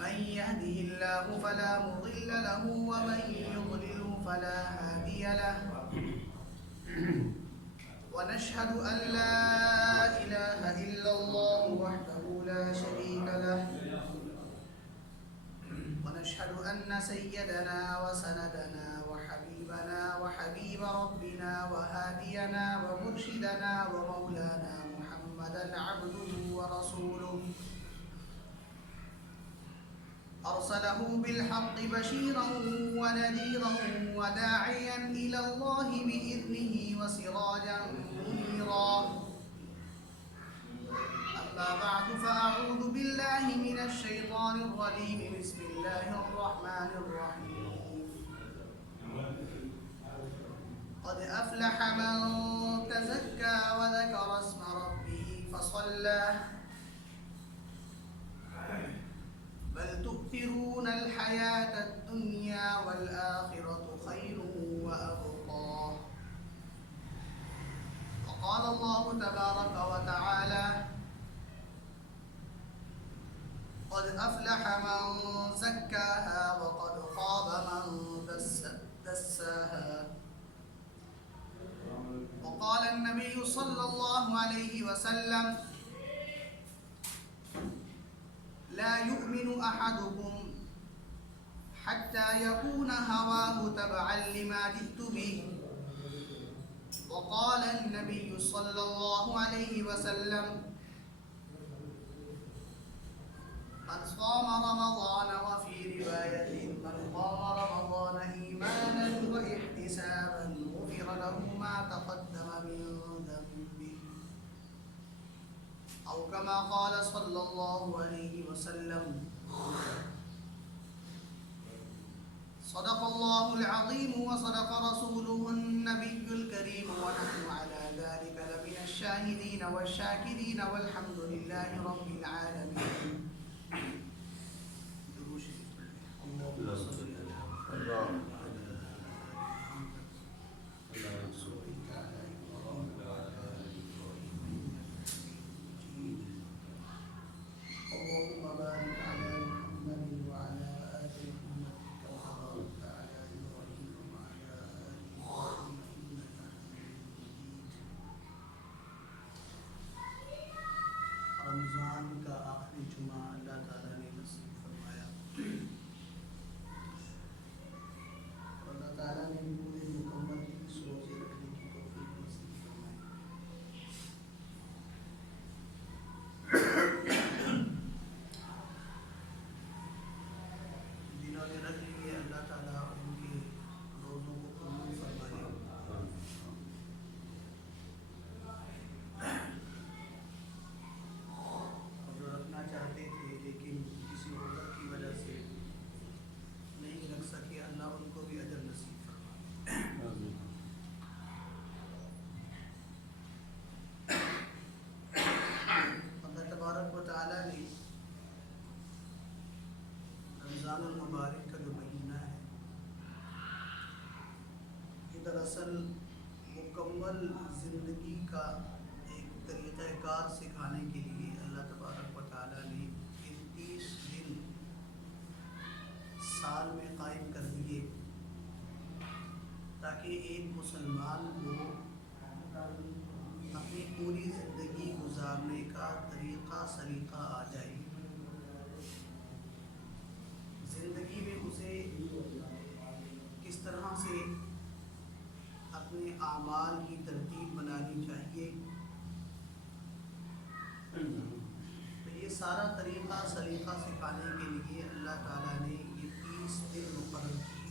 من يهده الله فلا مضل له ومن يضلل فلا هادي له ونشهد أن لا إله إلا الله وحده لا شريك له ونشهد أن سيدنا وسندنا وحبيبنا وحبيب ربنا وهادينا ومرشدنا ومولانا محمدا عبده ورسوله أرسله بالحق بشيرا ونذيرا وداعيا إلى الله بإذنه وسراجا منيرا أما بعد فأعوذ بالله من الشيطان الرجيم بسم الله الرحمن الرحيم قد أفلح من تزكى وذكر اسم ربه فصلى بل تؤثرون الحياة الدنيا والآخرة خير وأبقى وقال الله تبارك وتعالى قد أفلح من زكاها وقد خاب من دساها وقال النبي صلى الله عليه وسلم لا يؤمن أحدكم حتى يكون هواه تبعا لما جئت به وقال النبي صلى الله عليه وسلم من صام رمضان وفي رواية من قام رمضان إيمانا واحتسابا غفر له ما تقدم من ذنبه أو كما قال صلى الله عليه وسلم صدق الله العظيم وصدق رسوله النبي الكريم ونحن على ذلك لمن الشاهدين والشاكرين والحمد لله رب العالمين. اللهم بارك على محمد وعلى آل محمد كما باركت على إبراهيم وعلى آل إبراهيم إنك حميد مجيد. رمضان کا آخری جمعہ اللہ تعالیٰ نے نصیب فرمایا اور اللہ تعالیٰ نے پورے مکمل 30 روزے رکھنے کی توفیق نصیب فرمائی. جنہوں نے رکھ لیے اللہ تعالیٰ ان کے روزوں کو قبول فرمائے. اور جو رکھنا چاہتے تھے لیکن کسی عذر کی وجہ سے نہیں رکھ سکے اللہ ان کو بھی اجر نصیب فرمائے. اللہ تبارک و تعالیٰ نے رمضان المبارک کا جو مہینہ ہے یہ دراصل مکمل زندگی کا ایک طریقہ کار سکھانے کے لیے اللہ تبارک و تعالیٰ نے 30 دن سال میں قائم کر دیے تاکہ ایک مسلمان کو اپنی پوری زندگی گزارنے کا طریقہ سلیقہ آ جائے. زندگی میں اسے کس طرح سے اپنے اعمال کی ترتیب بنانی چاہیے. تو یہ سارا طریقہ سلیقہ سکھانے کے لیے اللہ تعالیٰ نے یہ 30 دن مقرر کیے.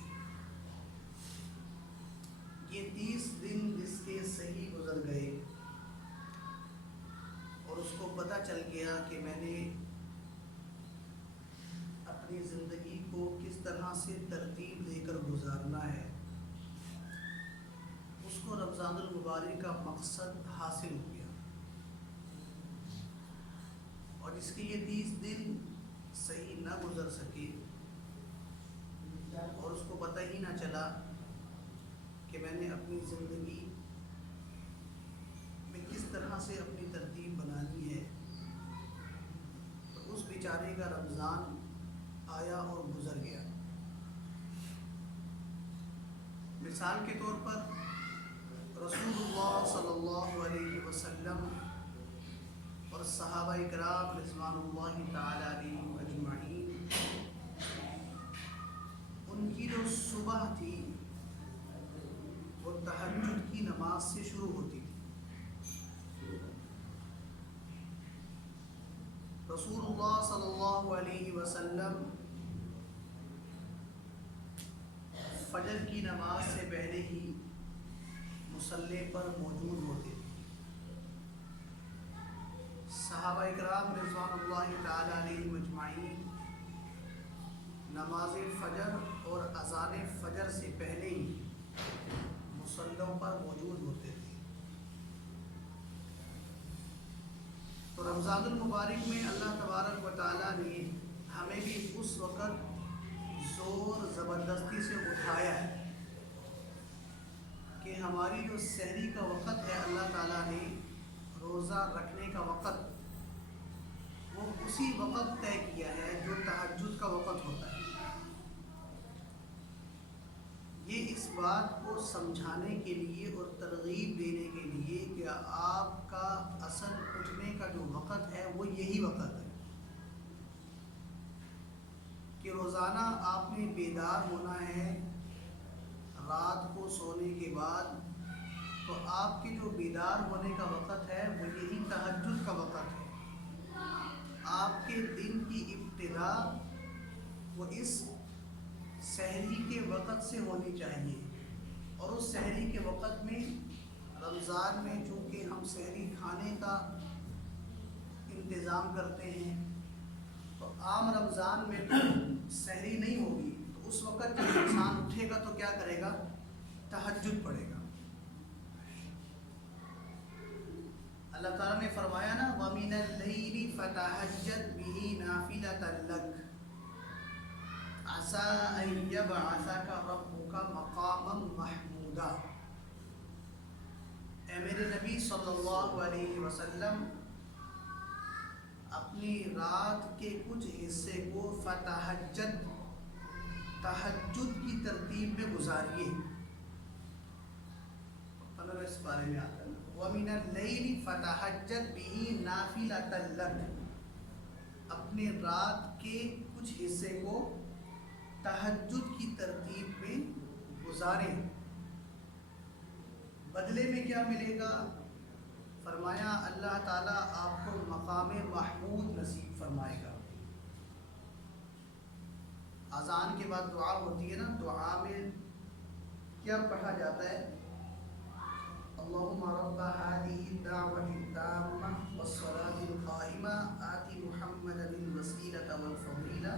یہ 30 دن جس کے صحیح گزر گئے اور اس کو پتہ چل گیا کہ میں نے اپنی زندگی کو کس طرح سے ترتیب دے کر گزارنا ہے، اس کو رمضان المبارک کا مقصد حاصل ہو گیا. اور جس کے یہ 30 دن صحیح نہ گزر سکے اور اس کو پتہ ہی نہ چلا کہ میں نے اپنی زندگی میں کس طرح سے اپنی ترتیب بنانی ہے، تو اس بیچارے کا رمضان آیا اور گزر گیا۔ مثال کے طور پر رسول اللہ صلی اللہ علیہ وسلم اور صحابہ کرام رضوان اللہ تعالی علیہم اجمعین، ان کی جو صبح تھی وہ تہجد کی نماز سے شروع ہوتی تھی۔ رسول اللہ صلی اللہ علیہ وسلم فجر کی نماز سے پہلے ہی مصلی پر موجود ہوتے تھے۔ صحابہ اکرام رضوان اللہ تعالی علیہم اجمعین نماز فجر اور اذان فجر سے پہلے ہی مصلوں پر موجود ہوتے تھے۔ تو رمضان المبارک میں اللہ تبارک و تعالیٰ نے ہمیں بھی اس وقت زور زبردستی سے اٹھایا ہے کہ ہماری جو سحری کا وقت ہے، اللہ تعالیٰ نے روزہ رکھنے کا وقت وہ اسی وقت طے کیا ہے جو تہجد کا وقت ہوتا ہے۔ یہ اس بات کو سمجھانے کے لیے اور ترغیب دینے کے لیے کہ آپ کا اصل اٹھنے کا جو وقت ہے وہ یہی وقت ہے کہ روزانہ آپ نے بیدار ہونا ہے رات کو سونے کے بعد، تو آپ کے جو بیدار ہونے کا وقت ہے وہ یہی تہجد کا وقت ہے۔ آپ کے دن کی ابتدا وہ اس سحری کے وقت سے ہونی چاہیے، اور اس سحری کے وقت میں رمضان میں چونکہ ہم سحری کھانے کا انتظام کرتے ہیں، تو عام رمضان میں تو سحری نہیں ہوگی، تو اس وقت جب انسان اٹھے گا تو کیا کرے گا؟ تہجد پڑھے گا۔ اللہ تعالیٰ نے فرمایا نا وَمِنَ اللَّيْلِ فَتَهَجَّدْ بِهِ نَافِلَةً لَكَ عَسَىٰ أَن يَبْعَثَكَ رَبُّكَ مَقَامًا مَحْمُودًا۔ اے میرے نبی صلی اللہ علیہ وسلم، اپنی رات کے کچھ حصے کو فتحجد تہجد کی ترتیب میں گزاریے۔ اس بارے میں آتا ہے وَمِنَ اللَّيْلِ فَتَهَجَّدْ بِهِ نَافِلَةً لَكَ، اپنے رات کے کچھ حصے کو تہجد کی ترتیب میں گزاریں۔ بدلے میں کیا ملے گا؟ فرمایا اللہ تعالیٰ آپ کو مقام محمود نصیب فرمائے گا۔ اذان کے بعد دعا ہوتی ہے نا، دعا میں کیا پڑھا جاتا ہے؟ اللہم رب هذه الدعوة التامة والصلاة القائمة آت محمدا الوسیلة والفضیلة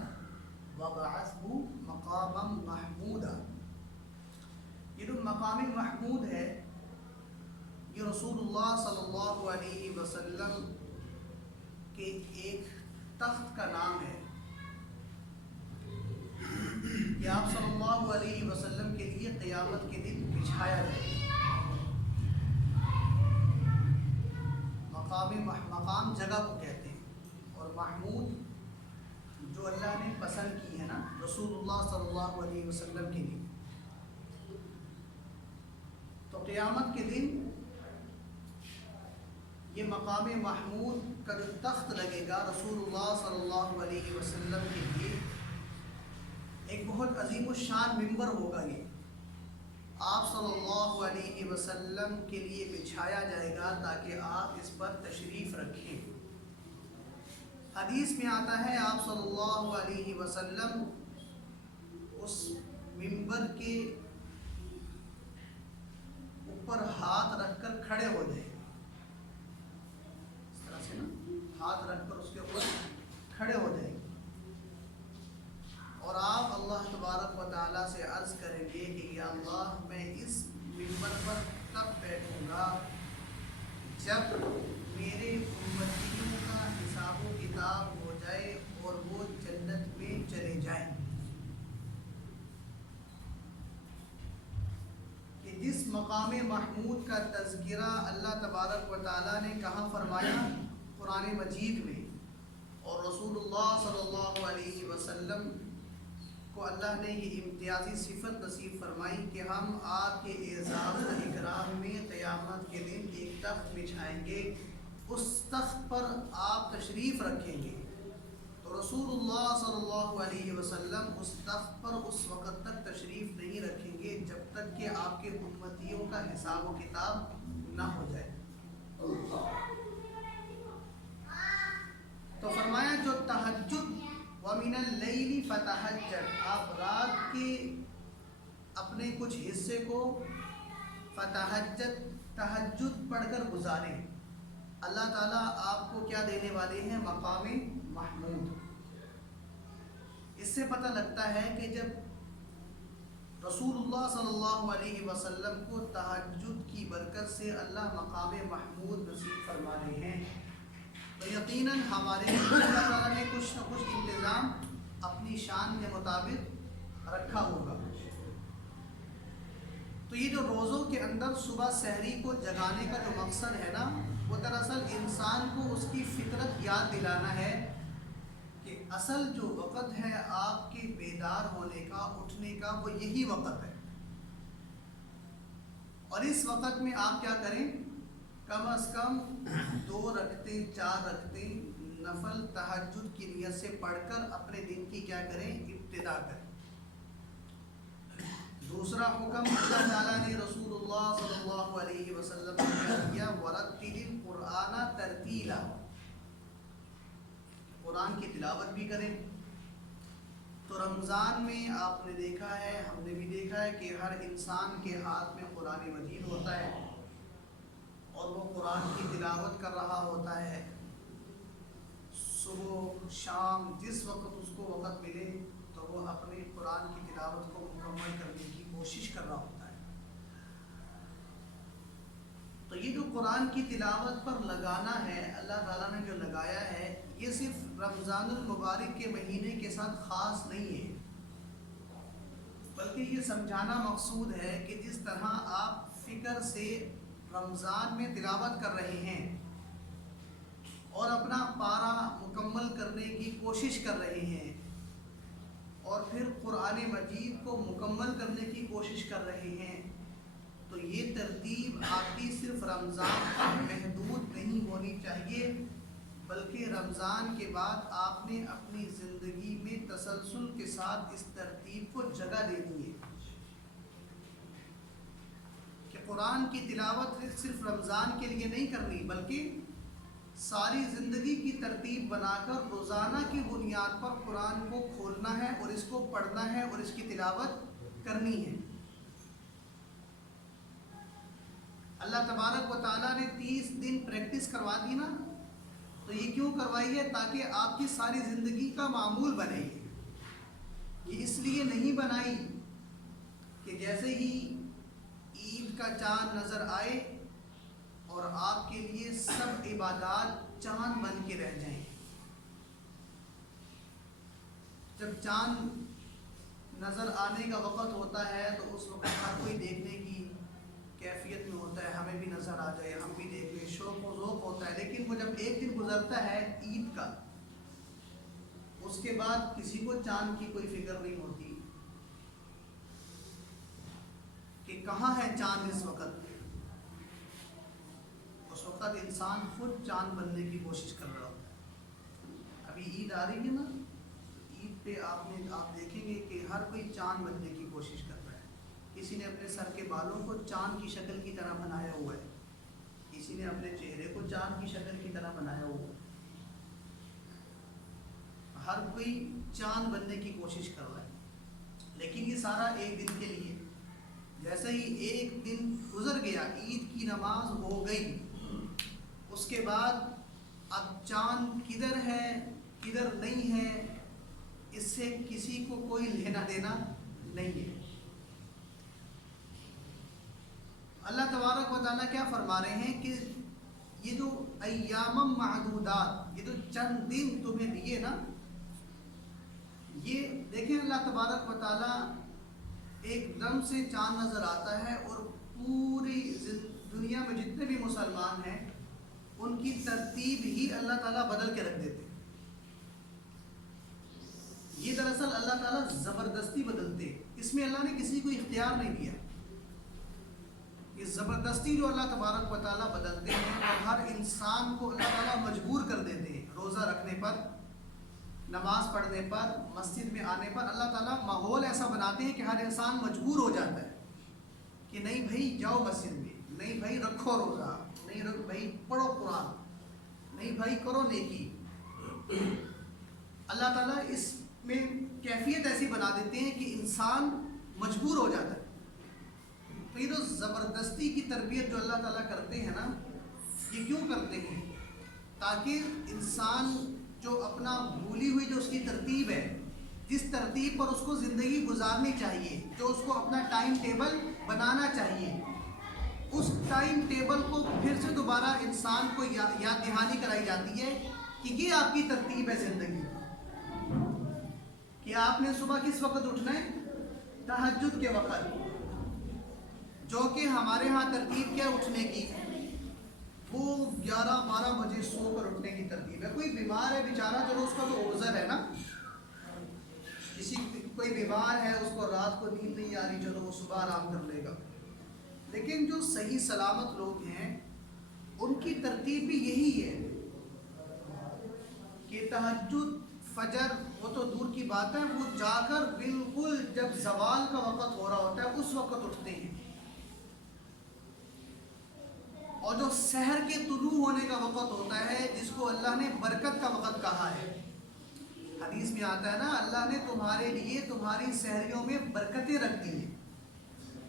وابعثه مقاما محمودا۔ یہ جو مقام محمود ہے یہ رسول اللہ صلی اللہ علیہ وسلم کے ایک تخت کا نام ہے کہ آپ صلی اللہ علیہ وسلم کے لیے قیامت کے دن بچھایا جائے۔ مقام جگہ کو کہتے ہیں، اور محمود جو اللہ نے پسند کی ہے نا رسول اللہ صلی اللہ علیہ وسلم کے لیے۔ تو قیامت کے دن یہ مقام محمود کا جو تخت لگے گا رسول اللہ صلی اللہ علیہ وسلم کے لیے، ایک بہت عظیم الشان ممبر ہوگا۔ یہ آپ صلی اللہ علیہ وسلم کے لیے بچھایا جائے گا تاکہ آپ اس پر تشریف رکھیں۔ حدیث میں آتا ہے آپ صلی اللہ علیہ وسلم اس ممبر کے اوپر ہاتھ رکھ کر کھڑے ہو جائیں، اس طرح سے نا ہاتھ رکھ کر اس کے اوپر کھڑے ہو جائیں، اور آپ اللہ تبارک و تعالیٰ سے عرض کریں گے کہ یا اللہ میں اس ممبر پر تب بیٹھوں گا جب میرے امتیوں کا حساب و کتاب ہو جائے اور وہ جنت میں چلے جائیں۔ کہ جس مقام محمود کا تذکرہ اللہ تبارک و تعالیٰ نے کہاں فرمایا؟ قرآن مجید میں، اور رسول اللہ صلی اللہ علیہ وسلم کو اللہ نے یہ امتیازی صفت نصیب فرمائی کہ ہم آپ کے اعزاز و اکرام میں قیامت کے دن ایک تخت بچھائیں گے، اس تخت پر آپ تشریف رکھیں گے۔ تو رسول اللہ صلی اللہ علیہ وسلم اس تخت پر اس وقت تک تشریف نہیں رکھیں گے جب تک کہ آپ کے امتیوں کا حساب و کتاب نہ ہو جائے۔ تو فرمایا جو تہجد وَمِنَ اللَّيْلِ فَتَہجد، آپ رات کے اپنے کچھ حصے کو فتہجد تہجد پڑھ کر گزاریں، اللہ تعالیٰ آپ کو کیا دینے والے ہیں؟ مقام محمود۔ اس سے پتہ لگتا ہے کہ جب رسول اللہ صلی اللہ علیہ وسلم کو تہجد کی برکت سے اللہ مقام محمود نصیب فرما رہے ہیں، تو یقیناً ہمارے لیے اللہ تعالیٰ نے کچھ نہ کچھ انتظام اپنی شان کے مطابق رکھا ہوگا۔ تو یہ جو روزوں کے اندر صبح سحری کو جگانے کا جو مقصد ہے نا، وہ دراصل انسان کو اس کی فطرت یاد دلانا ہے کہ اصل جو وقت ہے آپ کے بیدار ہونے کا، اٹھنے کا، وہ یہی وقت ہے۔ اور اس وقت میں آپ کیا کریں؟ کم از کم 2 رکعتیں 4 رکعتیں نفل تہجد کی نیت سے پڑھ کر اپنے دن کی کیا کریں؟ ابتدا کریں۔ دوسرا حکم اللہ تعالیٰ نے رسول اللہ صلی اللہ علیہ وسلم کو کیا دیا؟ وَرَتِّلِ الْقُرْآنَ تَرْتِيلًا، قرآن کی تلاوت بھی کریں۔ تو رمضان میں آپ نے دیکھا ہے، ہم نے بھی دیکھا ہے کہ ہر انسان کے ہاتھ میں قرآن مجید ہوتا ہے اور وہ قرآن کی تلاوت کر رہا ہوتا ہے۔ صبح شام جس وقت اس کو وقت ملے تو وہ اپنے قرآن کی تلاوت کو مکمل کرنے کی کوشش کر رہا ہوتا ہے۔ تو یہ جو قرآن کی تلاوت پر لگانا ہے، اللہ تعالیٰ نے جو لگایا ہے، یہ صرف رمضان المبارک کے مہینے کے ساتھ خاص نہیں ہے، بلکہ یہ سمجھانا مقصود ہے کہ جس طرح آپ فکر سے رمضان میں تلاوت کر رہے ہیں اور اپنا پارہ مکمل کرنے کی کوشش کر رہے ہیں اور پھر قرآن مجید کو مکمل کرنے کی کوشش کر رہے ہیں، تو یہ ترتیب آپ کی صرف رمضان تک محدود نہیں ہونی چاہیے، بلکہ رمضان کے بعد آپ نے اپنی زندگی میں تسلسل کے ساتھ اس ترتیب کو جگہ دینی ہے کہ قرآن کی تلاوت صرف رمضان کے لیے نہیں کرنی، بلکہ ساری زندگی کی ترتیب بنا کر روزانہ کی بنیاد پر قرآن کو کھولنا ہے اور اس کو پڑھنا ہے اور اس کی تلاوت کرنی ہے۔ اللہ تبارک و تعالیٰ نے 30 دن پریکٹس کروا دی نا، تو یہ کیوں کروائی ہے؟ تاکہ آپ کی ساری زندگی کا معمول بنے گی۔ یہ اس لیے نہیں بنائی کہ جیسے ہی عید کا چاند نظر آئے اور آپ کے لیے سب عبادات چاند بن کے رہ جائیں۔ جب چاند نظر آنے کا وقت ہوتا ہے تو اس وقت ہر کوئی دیکھنے کی کیفیت میں ہوتا ہے، ہمیں بھی نظر آ جائے، ہم بھی دیکھ لیں، شوق و ذوق ہوتا ہے۔ لیکن وہ جب ایک دن گزرتا ہے عید کا، اس کے بعد کسی کو چاند کی کوئی فکر نہیں ہوتی کہ کہاں ہے چاند اس وقت۔ اس وقت انسان خود چاند بننے کی کوشش کر رہا ہوتا ہے۔ ابھی عید آ رہی ہے نا، عید پہ آپ دیکھیں گے کہ ہر کوئی چاند بننے کی کوشش کر رہا ہے۔ کسی نے اپنے سر کے بالوں کو چاند کی شکل کی طرح بنایا ہوا ہے، کسی نے اپنے چہرے کو چاند کی شکل کی طرح بنایا ہوا ہے۔ ہر کوئی چاند بننے کی کوشش کر رہا ہے، لیکن یہ سارا ایک دن کے لیے۔ جیسے ہی ایک دن گزر گیا، عید کی نماز ہو گئی، اس کے بعد اب چاند کدھر ہے کدھر نہیں ہے اس سے کسی کو کوئی لینا دینا نہیں ہے۔ اللہ تبارک و تعالیٰ کیا فرما رہے ہیں کہ یہ جو ایام معدودات، یہ جو چند دن تمہیں دیے نا، یہ دیکھیں اللہ تبارک و تعالیٰ ایک دم سے چاند نظر آتا ہے اور پوری دنیا میں جتنے بھی مسلمان ہیں ان کی ترتیب ہی اللہ تعالیٰ بدل کے رکھ دیتے ہیں۔ زبردستی بدلتے ہیں. اس میں اللہ نے کسی کو اختیار نہیں دیا. یہ زبردستی جو اللہ تبارک و تعالیٰ بدلتے ہیں اور ہر انسان کو اللہ تعالیٰ مجبور کر دیتے ہیں. روزہ رکھنے پر، نماز پڑھنے پر، مسجد میں آنے پر اللہ تعالیٰ ماحول ایسا بناتے ہیں کہ ہر انسان مجبور ہو جاتا ہے کہ نہیں بھائی جاؤ مسجد میں، نہیں بھائی رکھو روزہ، نہیں رکھو بھائی پڑھو قرآن، نہیں بھائی کرو نیکی. اللہ تعالیٰ اس میں کیفیت ایسی بنا دیتے ہیں کہ انسان مجبور ہو جاتا ہے. تو یہ جو زبردستی کی تربیت جو اللہ تعالیٰ کرتے ہیں نا، یہ کیوں کرتے ہیں؟ تاکہ انسان جو اپنا بھولی ہوئی جو اس کی ترتیب ہے، جس ترتیب پر اس کو زندگی گزارنی چاہیے، جو اس کو اپنا ٹائم ٹیبل بنانا چاہیے، اس ٹائم ٹیبل کو پھر سے دوبارہ انسان کو یاد دہانی کرائی جاتی ہے کہ یہ آپ کی ترتیب ہے زندگی، کہ آپ نے صبح کس وقت اٹھنا ہے؟ تہجد کے وقت، جو کہ ہمارے ہاں ترتیب کیا اٹھنے کی؟ وہ 11-12 بجے سو کر اٹھنے کی ترتیب ہے. کوئی بیمار ہے بیچارہ، چلو اس کا تو عذر ہے نا، کوئی بیمار ہے، اس کو رات کو نیند نہیں آ رہی، چلو وہ صبح آرام کر لے گا. لیکن جو صحیح سلامت لوگ ہیں ان کی ترتیب بھی یہی ہے کہ تہجد، فجر وہ تو دور کی بات ہے، وہ جا کر بالکل جب زوال کا وقت ہو رہا ہوتا ہے اس وقت اٹھتے ہیں. اور جو سحر کے طلوع ہونے کا وقت ہوتا ہے، جس کو اللہ نے برکت کا وقت کہا ہے، حدیث میں آتا ہے نا، اللہ نے تمہارے لیے تمہاری سحریوں میں برکتیں رکھ دی ہیں.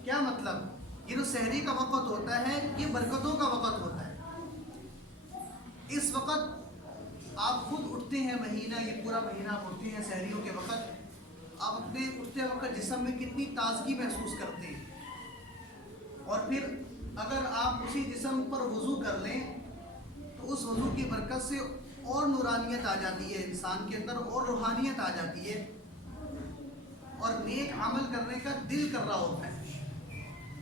کیا مطلب؟ یہ جو سحری کا وقت ہوتا ہے یہ برکتوں کا وقت ہوتا ہے. اس وقت آپ خود اٹھتے ہیں، مہینہ یہ پورا مہینہ آپ اٹھتے ہیں سحریوں کے وقت، آپ اپنے اٹھتے وقت جسم میں کتنی تازگی محسوس کرتے ہیں. اور پھر اگر آپ اسی جسم پر وضو کر لیں تو اس وضو کی برکت سے اور نورانیت آ جاتی ہے انسان کے اندر، اور روحانیت آ جاتی ہے، اور نیک عمل کرنے کا دل کر رہا ہوتا ہے.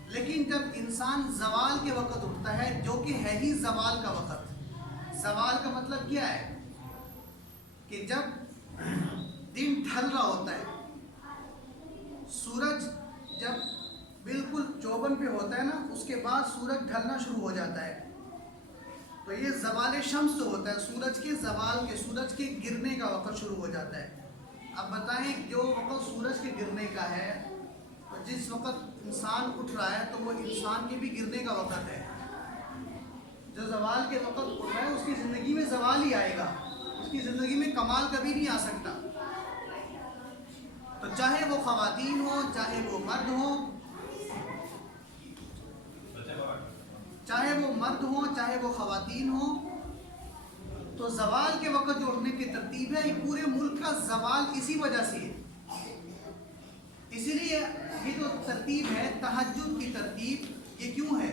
لیکن جب انسان زوال کے وقت اٹھتا ہے، جو کہ ہے ہی زوال کا وقت، زوال کا مطلب کیا ہے؟ کہ جب دن ڈھل رہا ہوتا ہے، سورج جب بالکل چوبن پہ ہوتا ہے نا، اس کے بعد سورج ڈھلنا شروع ہو جاتا ہے. تو یہ زوال شمس جو ہوتا ہے، سورج کے زوال کے، سورج کے گرنے کا وقت شروع ہو جاتا ہے. اب بتائیں جو وقت سورج کے گرنے کا ہے، تو جس وقت انسان اٹھ رہا ہے تو وہ انسان کے بھی گرنے کا وقت ہے. جو زوال کے وقت اٹھ رہا ہے اس کی زندگی میں زوال ہی آئے گا، اس کی زندگی میں کمال کبھی نہیں آ سکتا. تو چاہے وہ خواتین ہوں، چاہے وہ مرد ہوں، چاہے وہ مرد ہوں چاہے وہ خواتین ہوں، تو زوال کے وقت جو اٹھنے کی ترتیب ہے، یہ پورے ملک کا زوال اسی وجہ سے ہے. اسی لیے یہ جو ترتیب ہے تہجد کی ترتیب، یہ کیوں ہے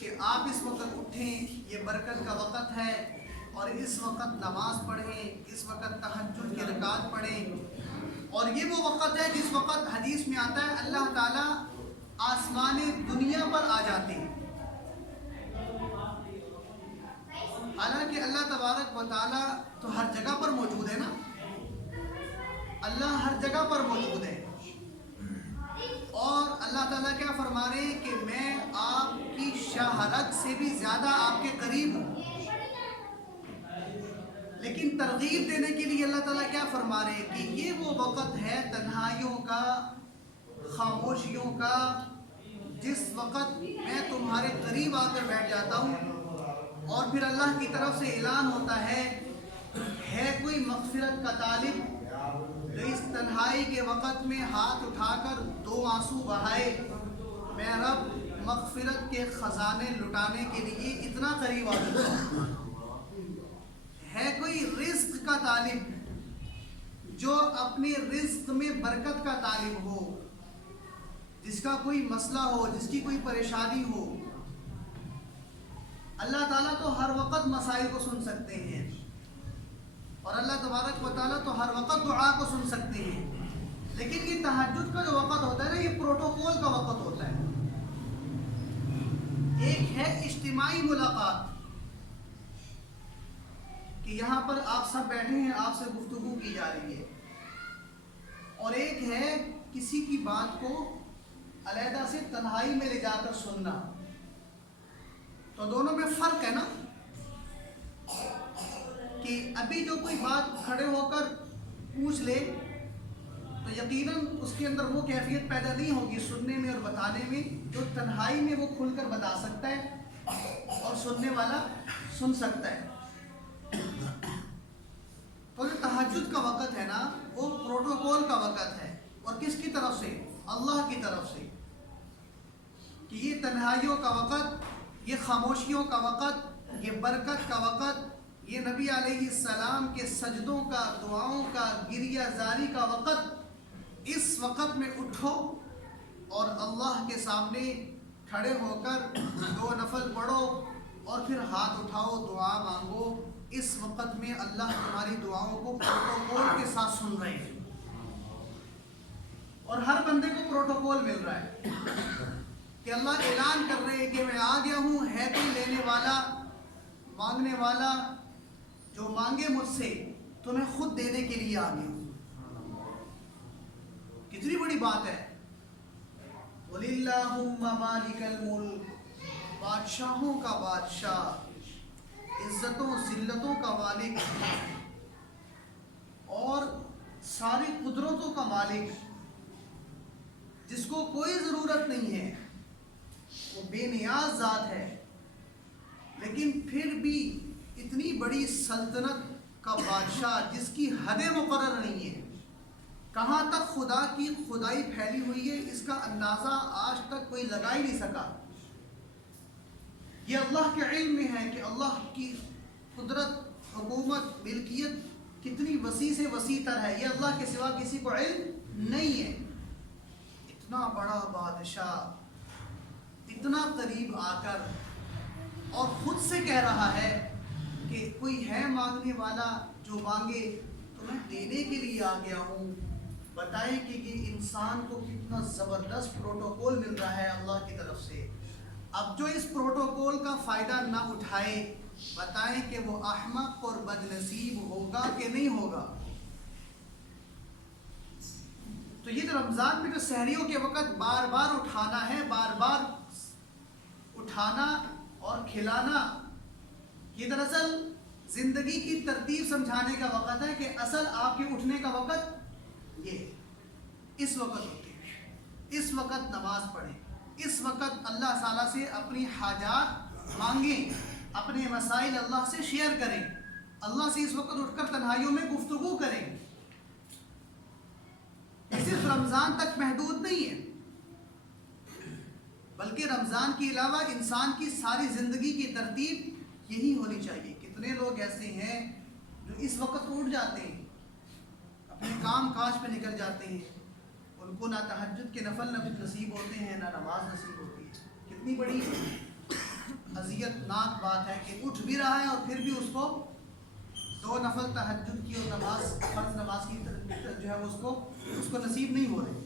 کہ آپ اس وقت اٹھیں، یہ برکت کا وقت ہے، اور اس وقت نماز پڑھیں، اس وقت تہجد کی رکعت پڑھیں. اور یہ وہ وقت ہے جس وقت حدیث میں آتا ہے اللہ تعالیٰ آسمان دنیا پر آ جاتے ہیں. حالانکہ اللہ تبارک و تعالیٰ تو ہر جگہ پر موجود ہے نا، اللہ ہر جگہ پر موجود ہے. اور اللہ تعالیٰ کیا فرما رہے ہیں کہ میں آپ کی شہرت سے بھی زیادہ آپ کے قریب ہوں. لیکن ترغیب دینے کے لیے اللہ تعالیٰ کیا فرما رہے ہیں کہ یہ وہ وقت ہے تنہائیوں کا، خاموشیوں کا، جس وقت میں تمہارے قریب آ کر بیٹھ جاتا ہوں. اور پھر اللہ کی طرف سے اعلان ہوتا ہے کوئی مغفرت کا طالب جو اس تنہائی کے وقت میں ہاتھ اٹھا کر 2 آنسو بہائے، میں رب مغفرت کے خزانے لٹانے کے لیے اتنا قریب آ چکا ہوں. ہے کوئی رزق کا طالب جو اپنے رزق میں برکت کا طالب ہو، جس کا کوئی مسئلہ ہو، جس کی کوئی پریشانی ہو. اللہ تعالیٰ تو ہر وقت مسائل کو سن سکتے ہیں، اور اللہ تبارک و تعالیٰ تو ہر وقت دعا کو سن سکتے ہیں. لیکن یہ تہجد کا جو وقت ہوتا ہے نا، یہ پروٹوکول کا وقت ہوتا ہے. ایک ہے اجتماعی ملاقات کہ یہاں پر آپ سب بیٹھے ہیں، آپ سے گفتگو کی جا رہی ہے، اور ایک ہے کسی کی بات کو علیحدہ سے تنہائی میں لے جا کر سننا. تو دونوں میں فرق ہے نا کہ ابھی جو کوئی بات کھڑے ہو کر پوچھ لے تو یقیناً اس کے اندر وہ کیفیت پیدا نہیں ہوگی سننے میں اور بتانے میں جو تنہائی میں وہ کھل کر بتا سکتا ہے اور سننے والا سن سکتا ہے. تو جو تہجد کا وقت ہے نا وہ پروٹوکول کا وقت ہے. اور کس کی طرف سے؟ اللہ کی طرف سے. کہ یہ تنہائیوں کا وقت، یہ خاموشیوں کا وقت، یہ برکت کا وقت، یہ نبی علیہ السلام کے سجدوں کا، دعاؤں کا، گریہ زاری کا وقت. اس وقت میں اٹھو اور اللہ کے سامنے کھڑے ہو کر 2 نفل پڑھو اور پھر ہاتھ اٹھاؤ، دعا مانگو. اس وقت میں اللہ تمہاری دعاؤں کو پروٹوکول کے ساتھ سن رہے ہیں اور ہر بندے کو پروٹوکول مل رہا ہے کہ اللہ اعلان کر رہے ہیں کہ میں آ گیا ہوں. ہے تو لینے والا، مانگنے والا، جو مانگے مجھ سے تو میں خود دینے کے لیے آ گیا ہوں. کتنی بڑی بات ہے. قُلِ اللَّهُمَّ مَالِكَ الْمُلْكِ، بادشاہوں کا بادشاہ، عزتوں ذلتوں کا مالک اور ساری قدرتوں کا مالک، جس کو کوئی ضرورت نہیں ہے، وہ بے نیاز ذات ہے. لیکن پھر بھی اتنی بڑی سلطنت کا بادشاہ جس کی حدیں مقرر نہیں ہے، کہاں تک خدا کی خدائی پھیلی ہوئی ہے اس کا اندازہ آج تک کوئی لگا ہی نہیں سکا. یہ اللہ کے علم میں ہے کہ اللہ کی قدرت، حکومت، ملکیت کتنی وسیع سے وسیع تر ہے. یہ اللہ کے سوا کسی کو علم نہیں ہے. اتنا بڑا بادشاہ اتنا قریب آ کر اور خود سے کہہ رہا ہے کہ کوئی ہے مانگنے والا جو مانگے تو میں دینے کے لیے آ گیا ہوں. بتائیں کہ یہ انسان کو کتنا زبردست پروٹوکول مل رہا ہے اللہ کی طرف سے. اب جو اس پروٹوکول کا فائدہ نہ اٹھائے، بتائیں کہ وہ احمق اور بد نصیب ہوگا کہ نہیں ہوگا. تو یہ جو رمضان میں جو سحریوں کے وقت بار بار اٹھانا ہے، بار بار اٹھانا اور کھلانا، یہ دراصل زندگی کی ترتیب سمجھانے کا وقت ہے کہ اصل آپ کے اٹھنے کا وقت یہ اس وقت ہوتے ہیں. اس وقت نماز پڑھیں، اس وقت اللہ تعالیٰ سے اپنی حاجات مانگیں، اپنے مسائل اللہ سے شیئر کریں، اللہ سے اس وقت اٹھ کر تنہائیوں میں گفتگو کریں. یہ صرف رمضان تک محدود نہیں ہے بلکہ رمضان کے علاوہ انسان کی ساری زندگی کی ترتیب یہی ہونی چاہیے. کتنے لوگ ایسے ہیں جو اس وقت اٹھ جاتے ہیں، اپنے کام کاج پہ نکل جاتے ہیں، ان کو نہ تہجد کے نفل نصیب ہوتے ہیں نہ نماز نصیب ہوتی ہے. کتنی بڑی اذیت ناک بات ہے کہ اٹھ بھی رہا ہے اور پھر بھی اس کو 2 نفل تہجد کی اور نماز، فرض نماز کی جو ہے اس کو نصیب نہیں ہو رہی.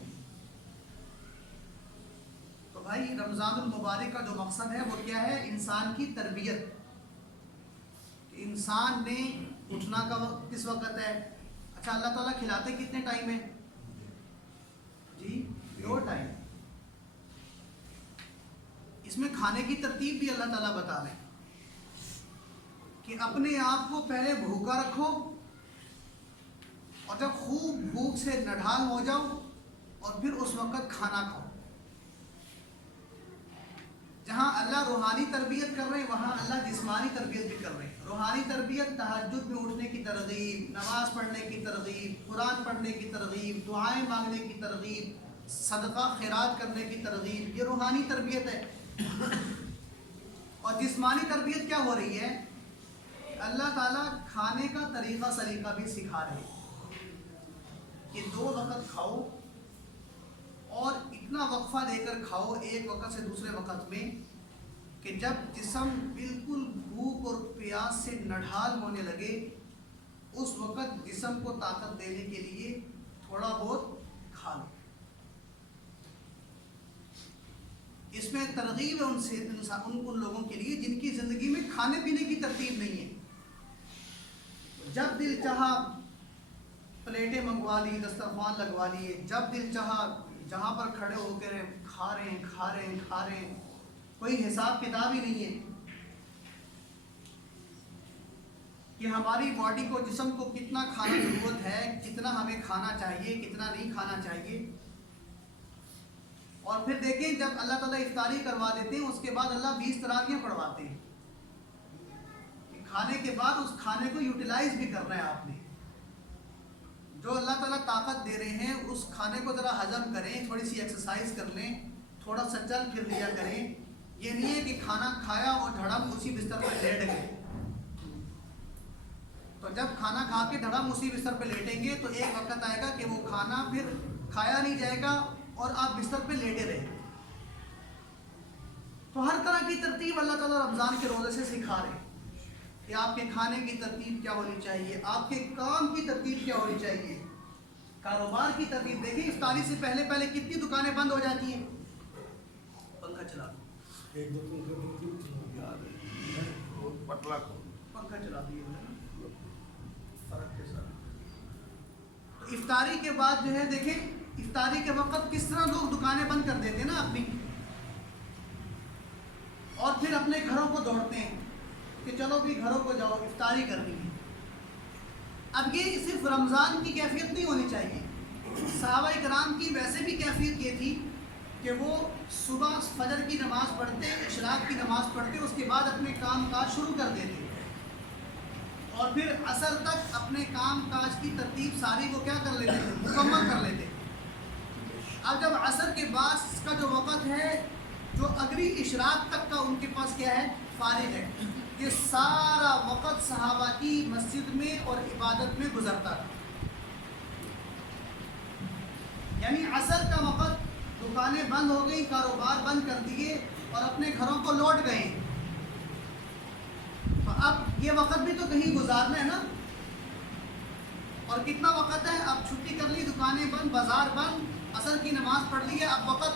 تو بھائی رمضان المبارک کا جو مقصد ہے وہ کیا ہے؟ انسان کی تربیت. انسان نے اٹھنا کا وقت کس وقت ہے؟ اچھا، اللہ تعالیٰ کھلاتے کتنے ٹائم ہے؟ جی 2 ٹائم. اس میں کھانے کی ترتیب بھی اللہ تعالیٰ بتا رہے ہیں کہ اپنے آپ کو پہلے بھوکا رکھو اور جب خوب بھوک سے نڈھال ہو جاؤ اور پھر اس وقت کھانا کھاؤ. جہاں اللہ روحانی تربیت کر رہے ہیں وہاں اللہ جسمانی تربیت بھی کر رہے ہیں. روحانی تربیت تہجد میں اٹھنے کی ترغیب، نماز پڑھنے کی ترغیب، قرآن پڑھنے کی ترغیب، دعائیں مانگنے کی ترغیب، صدقہ خیرات کرنے کی ترغیب، یہ روحانی تربیت ہے. اور جسمانی تربیت کیا ہو رہی ہے؟ اللہ تعالیٰ کھانے کا طریقہ سلیقہ بھی سکھا رہے ہیں کہ 2 وقت کھاؤ اور اتنا وقفہ دے کر کھاؤ ایک وقت سے دوسرے وقت میں کہ جب جسم بالکل بھوک اور پیاس سے نڈھال ہونے لگے اس وقت جسم کو طاقت دینے کے لیے تھوڑا بہت کھا لو. اس میں ترغیب ہے ان لوگوں کے لیے جن کی زندگی میں کھانے پینے کی ترتیب نہیں ہے. جب دل چاہا پلیٹیں منگوا لی، دسترخوان لگوا لیے، جب دل چاہا جہاں پر کھڑے ہو کر کھا رہے ہیں، کوئی حساب کتاب ہی نہیں ہے کہ ہماری باڈی کو، جسم کو کتنا کھانا ضرورت ہے، کتنا ہمیں کھانا چاہیے، کتنا نہیں کھانا چاہیے۔ اور پھر دیکھیں جب اللہ تعالیٰ افطاری کروا دیتے ہیں اس کے بعد اللہ 20 تراویحیں پڑھواتے ہیں کہ کھانے کے بعد اس کھانے کو یوٹیلائز بھی کرنا ہے آپ نے۔ جو اللہ تعالیٰ طاقت دے رہے ہیں اس کھانے کو ذرا ہضم کریں، تھوڑی سی ایکسرسائز کر لیں، تھوڑا سا چل پھر لیا کریں۔ یہ نہیں ہے کہ کھانا کھایا اور دھڑم اسی بستر پر لیٹ گئے۔ تو جب کھانا کھا کے دھڑم اسی بستر پہ لیٹیں گے تو ایک وقت آئے گا کہ وہ کھانا پھر کھایا نہیں جائے گا اور آپ بستر پہ لیٹے رہیں گے۔ تو ہر طرح کی ترتیب اللہ تعالیٰ رمضان کے روزے سے سکھا رہے ہیں کہ آپ کے کھانے کی ترتیب کیا ہونی چاہیے، آپ کے کام کی ترتیب کیا ہونی چاہیے، کاروبار کی ترتیب۔ دیکھیں افطاری سے پہلے کتنی دکانیں بند ہو جاتی ہیں۔ پنکھا چلا دو، پنکھا چلا دیے فرق کے ساتھ۔ تو افطاری کے بعد جو ہے دیکھیں افطاری کے وقت کس طرح لوگ دکانیں بند کر دیتے ہیں نا اپنی، اور پھر اپنے گھروں کو دوڑتے ہیں کہ چلو بھی گھروں کو جاؤ افطاری کرنی ہے۔ اب یہ صرف رمضان کی کیفیت نہیں ہونی چاہیے، صحابہ کرام کی ویسے بھی کیفیت یہ تھی کہ وہ صبح فجر کی نماز پڑھتے، اشراق کی نماز پڑھتے، اس کے بعد اپنے کام کاج شروع کر دیتے اور پھر عصر تک اپنے کام کاج کی ترتیب ساری وہ کیا کر لیتے تھے، مکمل کر لیتے۔ اب جب عصر کے بعد کا جو وقت ہے، جو اگلی اشراق تک کا ان کے پاس کیا ہے، فارغ ہے، یہ سارا وقت صحابہ کی مسجد میں اور عبادت میں گزرتا تھا۔ یعنی عصر کا وقت دکانیں بند ہو گئی، کاروبار بند کر دیے اور اپنے گھروں کو لوٹ گئے۔ تو اب یہ وقت بھی تو کہیں گزارنا ہے نا، اور کتنا وقت ہے، اب چھٹی کر لی، دکانیں بند، بازار بند، عصر کی نماز پڑھ لی ہے، اب وقت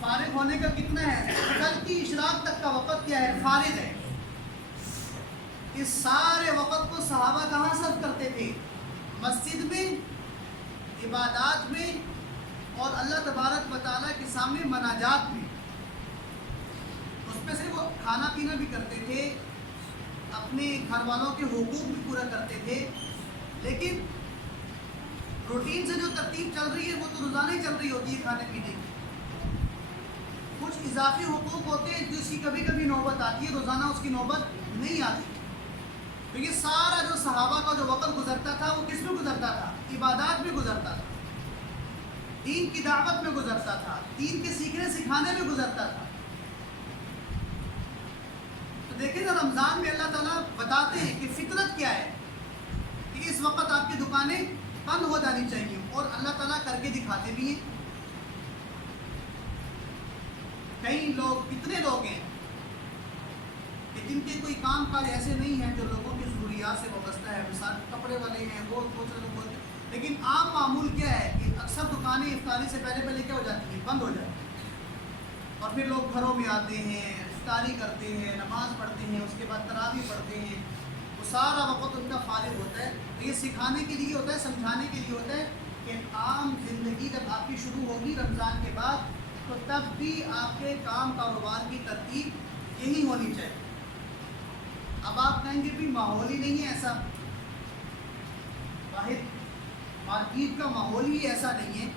فارغ ہونے کا کتنا ہے، کل کی اشراق تک کا وقت کیا ہے، فارغ ہے۔ اس سارے وقت کو صحابہ کہاں صرف کرتے تھے، مسجد میں، عبادات میں اور اللہ تبارک و تعالیٰ کے سامنے مناجات میں۔ اس میں سے وہ کھانا پینا بھی کرتے تھے، اپنے گھر والوں کے حقوق بھی پورا کرتے تھے، لیکن روٹین سے جو ترتیب چل رہی ہے وہ تو روزانہ ہی چل رہی ہوتی ہے کھانے پینے کی۔ کچھ اضافی حقوق ہوتے ہیں جس کی کبھی کبھی نوبت آتی ہے، روزانہ اس کی نوبت نہیں آتی۔ تو یہ سارا جو صحابہ کا جو وقت گزرتا تھا وہ کس میں گزرتا تھا، عبادات میں گزرتا تھا، دین کی دعوت میں گزرتا تھا، دین کے سیکھنے سکھانے میں گزرتا تھا۔ تو دیکھیں نا رمضان میں اللہ تعالیٰ بتاتے ہیں کہ فطرت کیا ہے، کہ اس وقت آپ کی دکانیں بند ہو جانی چاہیے، اور اللہ تعالیٰ کر کے دکھاتے بھی ہیں۔ کئی لوگ، کتنے لوگ ہیں کہ جن کے کوئی کام کاج ایسے نہیں ہیں جو لوگوں کی ضروریات سے وابستہ ہے، مثال کپڑے والے ہیں، وہ بولتے، لیکن عام معمول کیا ہے کہ اکثر دکانیں افطاری سے پہلے کیا ہو جاتی ہیں، بند ہو جاتی ہیں، اور پھر لوگ گھروں میں آتے ہیں، افطاری کرتے ہیں، نماز پڑھتے ہیں، اس کے بعد تراویح پڑھتے ہیں، وہ سارا وقت ان کا فارغ ہوتا ہے۔ تو یہ سکھانے کے لیے ہوتا ہے، سمجھانے کے لیے ہوتا ہے کہ عام زندگی جب آپ کی شروع ہوگی رمضان کے بعد تو تب بھی آپ کے کام کاروبار کی ترتیب یہی ہونی چاہیے۔ اب آپ کہیں گے بھی ماحول ہی نہیں ہے ایسا، واحد مارکیٹ کا ماحول ہی ایسا نہیں ہے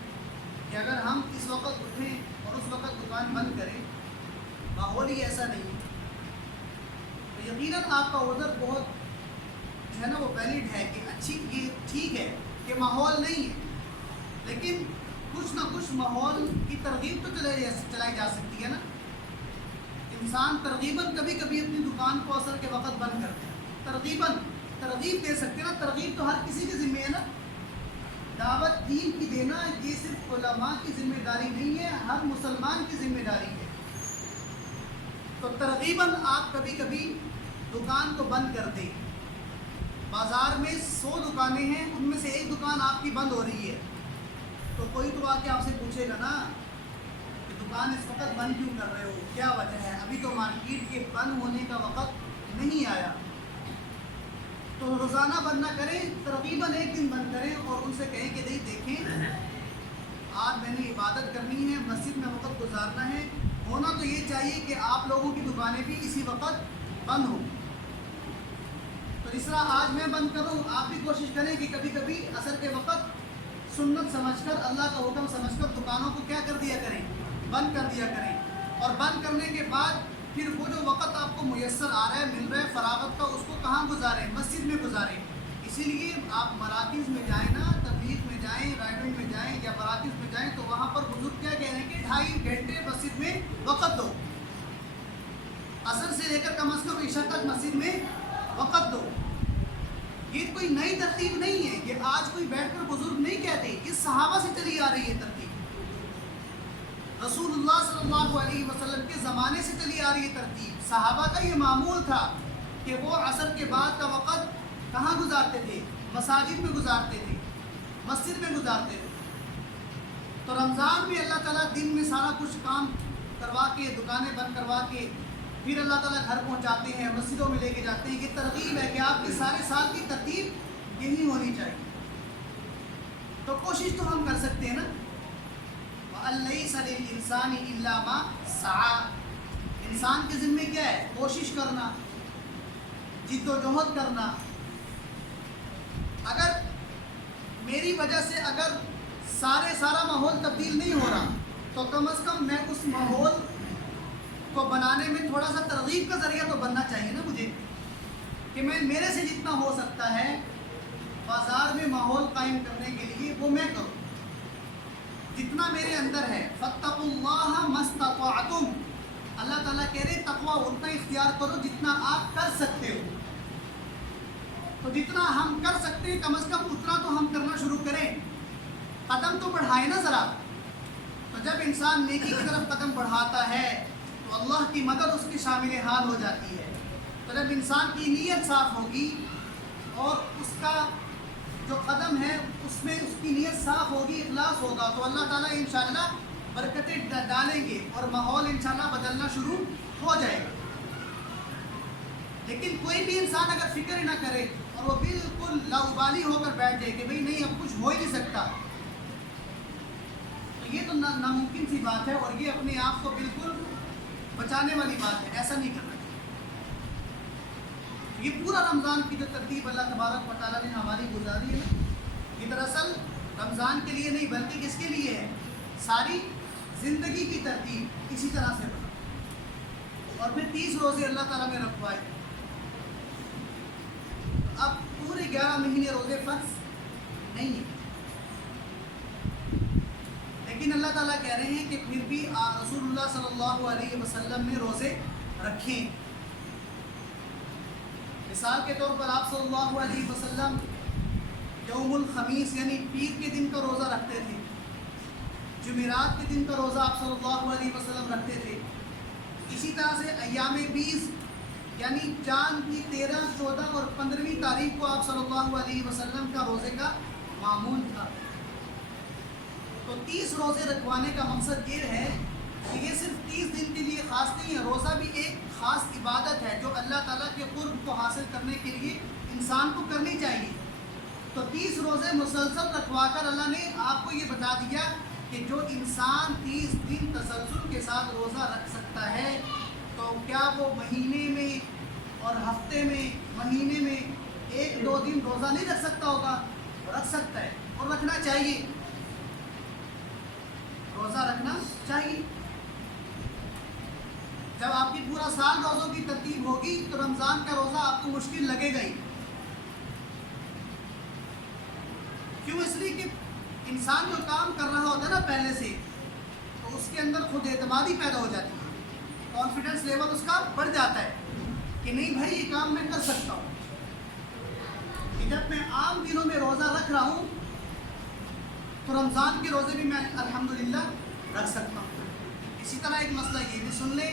کہ اگر ہم اس وقت اٹھیں اور اس وقت دکان بند کریں، ماحول ہی ایسا نہیں ہے، تو یقیناً آپ کا عذر بہت جو ہے نا وہ ویلڈ ہے کہ اچھی، یہ ٹھیک ہے کہ ماحول نہیں ہے، لیکن کچھ نہ کچھ ماحول کی ترغیب تو چلائی جا سکتی ہے نا۔ انسان ترغیباً کبھی کبھی اپنی دکان کو عصر کے وقت بند کرتے ہیں، ترغیباً ترغیب دے سکتے ہیں نا، ترغیب تو ہر کسی کی ذمہ ہے نا، دعوت دین کی دینا یہ صرف علماء کی ذمہ داری نہیں ہے، ہر مسلمان کی ذمہ داری ہے۔ تو ترغیباً آپ کبھی کبھی دکان کو بند کر دیں، بازار میں 100 دکانیں ہیں، ان میں سے ایک دکان آپ کی بند ہو رہی ہے، تو کوئی تو آ کے آپ سے پوچھے گا نا کہ دکان اس وقت بند کیوں کر رہے ہو، کیا وجہ ہے، ابھی تو مارکیٹ کے بند ہونے کا وقت نہیں آیا۔ تو روزانہ بند نہ کریں، تقریباً ایک دن بند کریں اور ان سے کہیں کہ نہیں دیکھیں آج میں نے عبادت کرنی ہے، مسجد میں وقت گزارنا ہے، ہونا تو یہ چاہیے کہ آپ لوگوں کی دکانیں بھی اسی وقت بند ہوں۔ تو اس طرح آج میں بند کروں، آپ بھی کوشش کریں کہ کبھی کبھی عصر کے وقت سنت سمجھ کر، اللہ کا حکم سمجھ کر دکانوں کو کیا کر دیا کریں، بند کر دیا کریں، اور بند کرنے کے بعد پھر وہ جو وقت آپ کو میسر آ رہا ہے، مل رہا ہے فراغت کا، اس کو کہاں گزاریں؟ مسجد میں گزاریں۔ اسی لیے آپ مراکز میں جائیں نا، تبلیغ میں جائیں، رائڈنگ میں جائیں یا مراکز میں جائیں تو وہاں پر بزرگ کیا کہہ رہے ہیں کہ 2.5 گھنٹے مسجد میں وقت دو، عصر سے لے کر کم از کم عشاء تک مسجد میں وقت دو۔ یہ کوئی نئی ترتیب نہیں ہے، یہ آج کوئی بیٹھ کر بزرگ نہیں کہتے، اس صحابہ سے چلی آ رہی ہے ترتیب، رسول اللہ صلی اللہ علیہ وسلم کے زمانے سے چلی آ رہی ہے ترتیب۔ صحابہ کا یہ معمول تھا کہ وہ عصر کے بعد کا وقت کہاں گزارتے تھے؟ مساجد میں گزارتے تھے، مسجد میں گزارتے تھے۔ تو رمضان میں اللہ تعالیٰ دن میں سارا کچھ کام کروا کے، دکانیں بند کروا کے، پھر اللہ تعالیٰ گھر پہنچاتے ہیں، مسجدوں میں لے کے جاتے ہیں۔ یہ ترغیب ہے کہ آپ کی سارے سال کی ترتیب یہی ہونی چاہیے۔ تو کوشش تو ہم کر سکتے ہیں نا، وَأَلَّيْسَ لِلْإِنسَانِ إِلَّا مَا سَعَى، انسان کے ذمے کیا ہے؟ کوشش کرنا، جد و جہد کرنا۔ اگر میری وجہ سے اگر سارا ماحول تبدیل نہیں ہو رہا تو کم از کم میں اس ماحول کو بنانے میں تھوڑا سا ترغیب کا ذریعہ تو بننا چاہیے نا مجھے، کہ میں میرے سے جتنا ہو سکتا ہے بازار میں ماحول قائم کرنے کے لیے وہ میں کروں، جتنا میرے اندر ہے۔ فَاتَّقُوا اللَّهَ مَا اسْتَطَعْتُمْ، اللہ تعالیٰ کہہ رہے تقویٰ اتنا اختیار کرو جتنا آپ کر سکتے ہو۔ تو جتنا ہم کر سکتے ہیں کم از کم اتنا تو ہم کرنا شروع کریں، قدم تو بڑھائیں نا ذرا۔ تو جب انسان نیکی کی طرف قدم بڑھاتا ہے تو اللہ کی مدد اس کی شامل حال ہو جاتی ہے۔ تو جب انسان کی نیت صاف ہوگی اور اس کا جو قدم ہے اس میں اس کی نیت صاف ہوگی، اخلاص ہوگا، تو اللہ تعالیٰ انشاءاللہ برکتیں ڈالیں گے اور ماحول انشاءاللہ بدلنا شروع ہو جائے گا۔ لیکن کوئی بھی انسان اگر فکر نہ کرے اور وہ بالکل لاابالی ہو کر بیٹھ جائے کہ بھئی نہیں اب کچھ ہو ہی نہیں سکتا، تو یہ تو ناممکن سی بات ہے اور یہ اپنے آپ کو بالکل بچانے والی بات ہے، ایسا نہیں کرنا چاہیے۔ یہ پورا رمضان کی جو ترتیب اللہ تبارک و تعالیٰ نے ہماری گزاری ہے نا، یہ دراصل رمضان کے لیے نہیں بلکہ کس کے لیے ہے؟ ساری زندگی کی ترتیب اسی طرح سے بنا، اور پھر 30 روزے اللہ تعالیٰ نے رکھوائے۔ اب پورے 11 مہینے روزے فرض نہیں ہیں، لیکن اللہ تعالیٰ کہہ رہے ہیں کہ پھر بھی رسول اللہ صلی اللہ علیہ وسلم نے روزے رکھے۔ مثال کے طور پر آپ صلی اللہ علیہ وسلم یوم الخمیس یعنی پیر کے دن کا روزہ رکھتے تھے، جمعرات کے دن کا روزہ آپ صلی اللہ علیہ وسلم رکھتے تھے۔ اسی طرح سے ایام 20 یعنی چاند کی 13، 14 اور 15ویں تاریخ کو آپ صلی اللہ علیہ وسلم کا روزے کا معمول تھا۔ تو 30 روزے رکھوانے کا مقصد یہ ہے کہ یہ صرف 30 دن کے لیے خاص نہیں ہے، روزہ بھی ایک خاص عبادت ہے جو اللہ تعالیٰ کے قرب کو حاصل کرنے کے لیے انسان کو کرنی چاہیے۔ تو 30 روزے مسلسل رکھوا کر اللہ نے آپ کو یہ بتا دیا کہ جو انسان 30 دن تسلسل کے ساتھ روزہ رکھ سکتا ہے تو کیا وہ مہینے میں اور ہفتے میں، مہینے میں 1-2 دن روزہ نہیں رکھ سکتا ہوگا؟ رکھ سکتا ہے اور رکھنا چاہیے، روزہ رکھنا چاہیے۔ جب آپ کی پورا سال روزوں کی ترتیب ہوگی تو رمضان کا روزہ آپ کو مشکل لگے گا ہی۔ کیوں؟ اس لیے کہ انسان جو کام کر رہا ہوتا ہے نا پہلے سے، تو اس کے اندر خود اعتمادی پیدا ہو جاتی ہے، کانفیڈنس لیول اس کا بڑھ جاتا ہے کہ نہیں بھائی یہ کام میں کر سکتا ہوں۔ کہ جب میں عام دنوں میں روزہ رکھ رہا ہوں تو رمضان کے روزے بھی میں الحمدللہ رکھ سکتا ہوں۔ اسی طرح ایک مسئلہ یہ بھی سن لیں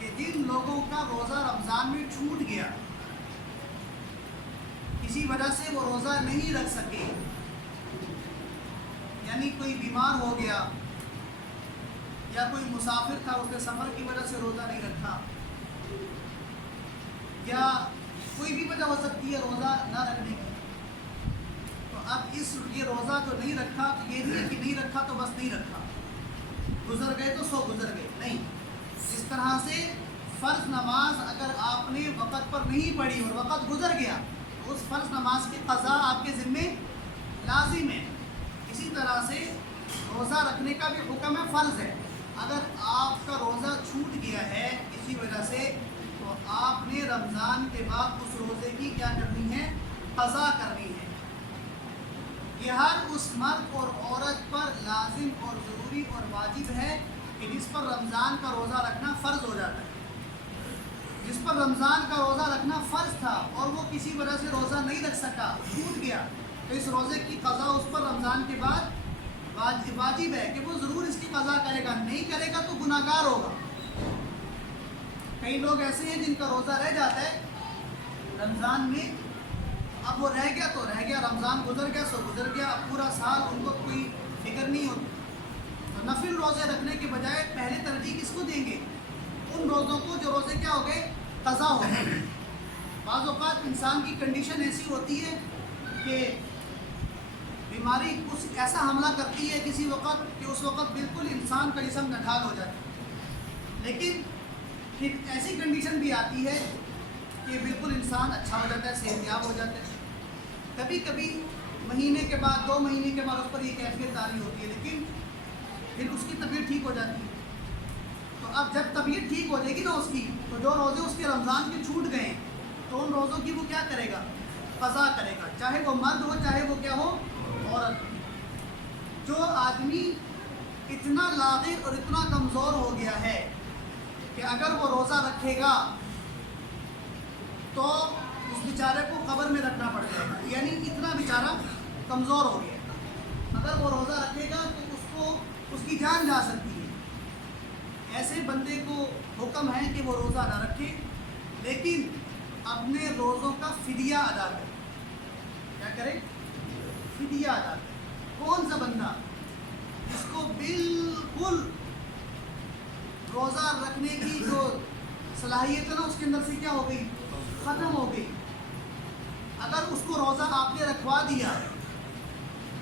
کہ جن لوگوں کا روزہ رمضان میں چھوٹ گیا، کسی وجہ سے وہ روزہ نہیں رکھ سکے، یعنی کوئی بیمار ہو گیا یا کوئی مسافر تھا، اس نے سفر کی وجہ سے روزہ نہیں رکھا، یا کوئی بھی وجہ ہو سکتی ہے روزہ نہ رکھنے کی. تو اب یہ روزہ جو نہیں رکھا تو یہ نہیں ہے کہ نہیں رکھا تو بس نہیں رکھا, گزر گئے تو سو گزر گئے, نہیں. جس طرح سے فرض نماز اگر آپ نے وقت پر نہیں پڑھی اور وقت گزر گیا تو اس فرض نماز کی قضا آپ کے ذمے لازم ہے. اسی طرح سے روزہ رکھنے کا بھی حکم ہے, فرض ہے. اگر آپ کا روزہ چھوٹ گیا ہے کسی وجہ سے تو آپ نے رمضان کے بعد اس روزے کی کیا کرنی ہے, قضا کرنی ہے. یہ ہر اس مرد اور عورت پر لازم اور ضروری اور واجب ہے کہ جس پر رمضان کا روزہ رکھنا فرض ہو جاتا ہے. جس پر رمضان کا روزہ رکھنا فرض تھا اور وہ کسی وجہ سے روزہ نہیں رکھ سکا, چھوٹ گیا, تو اس روزے کی قضا اس پر رمضان کے بعد واجب ہے کہ وہ ضرور اس کی قضا کرے گا. نہیں کرے گا تو گناہ گار ہوگا. کئی لوگ ایسے ہیں جن کا روزہ رہ جاتا ہے رمضان میں, اب وہ رہ گیا تو رہ گیا, رمضان گزر گیا سو گزر گیا, اب پورا سال ان کو کوئی فکر نہیں ہوتی. تو نفل روزے رکھنے کے بجائے پہلے ترجیح کس کو دیں گے, ان روزوں کو جو روزے کیا ہو گئے, قضا ہو گئے. بعض اوقات انسان کی کنڈیشن ایسی ہوتی ہے کہ بیماری کچھ ایسا حملہ کرتی ہے کسی وقت کہ اس وقت بالکل انسان کا جسم نڈھال ہو جاتا ہے, لیکن پھر ایسی کنڈیشن بھی آتی ہے کہ بالکل انسان اچھا ہو جاتا ہے, صحت یاب ہو جاتا ہے. کبھی کبھی مہینے کے بعد 2 مہینے کے بعد اس پر یہ کیفیت طاری ہوتی ہے, لیکن پھر اس کی طبیعت ٹھیک ہو جاتی ہے. تو اب جب طبیعت ٹھیک ہو جائے گی نا اس کی, تو جو روزے اس کے رمضان کے چھوٹ گئے تو ان روزوں کی وہ کیا کرے گا, قضا کرے گا, چاہے وہ مرد ہو چاہے وہ کیا ہو, عورت. جو آدمی اتنا لاغر اور اتنا کمزور ہو گیا ہے کہ اگر وہ روزہ رکھے گا تو اس بیچارے کو قبر میں رکھنا پڑ جائے گا, یعنی اتنا بیچارہ کمزور ہو گیا. اگر وہ روزہ رکھے گا تو اس کو اس کی جان جا سکتی ہے. ایسے بندے کو حکم ہے کہ وہ روزہ نہ رکھے, لیکن اپنے روزوں کا فدیہ ادا کرے. کیا کرے, فدیہ ادا کرے. کون سا بندہ جس کو بالکل روزہ رکھنے کی جو صلاحیت ہے نا اس کے اندر سے کیا ہو گئی, ختم ہو گئی. اگر اس کو روزہ آپ نے رکھوا دیا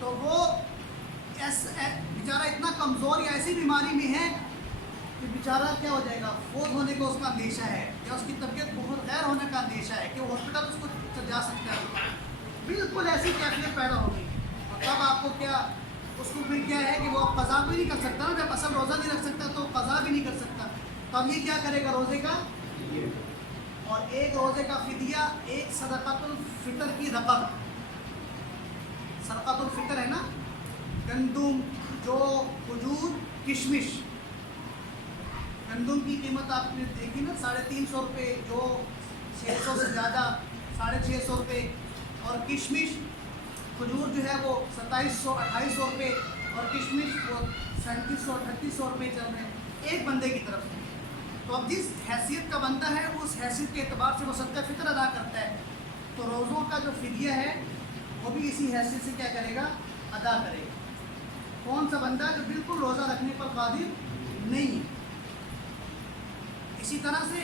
تو وہ بیچارہ اتنا کمزور یا ایسی بیماری میں ہے کہ بیچارہ کیا ہو جائے گا, فوت ہونے کا اس کا اندیشہ ہے, یا اس کی طبیعت بہت غیر ہونے کا اندیشہ ہے کہ وہ ہاسپٹل اس کو جا سکتا ہے. بالکل ایسی کیفیت پیدا ہو گئی. اور تب آپ کو کیا, اس کو پھر کیا ہے کہ وہ قضا بھی نہیں کر سکتا نا, جب اصل روزہ نہیں رکھ سکتا تو قضا بھی نہیں کر سکتا. تو اب یہ کیا کرے گا روزے کا, اور ایک روزے کا فدیہ ایک صدقۃ الفطر کی رقم. صدقۃ الفطر ہے نا, گندم, جو, کھجور, کشمش. گندم کی قیمت آپ نے دیکھی نا, 350 روپے, جو 600 سے زیادہ 650 روپے, اور کشمش کھجور جو ہے وہ 2700-2800 روپے, اور کشمش وہ 3700-3800 روپے چل رہے ہیں ایک بندے کی طرف سے. تو اب جس حیثیت کا بندہ ہے اس حیثیت کے اعتبار سے وہ صدقہ فطر ادا کرتا ہے. تو روزوں کا جو فدیہ ہے وہ بھی اسی حیثیت سے کیا کرے گا, ادا کرے گا. کون سا بندہ جو بالکل روزہ رکھنے پر قادر نہیں ہے. اسی طرح سے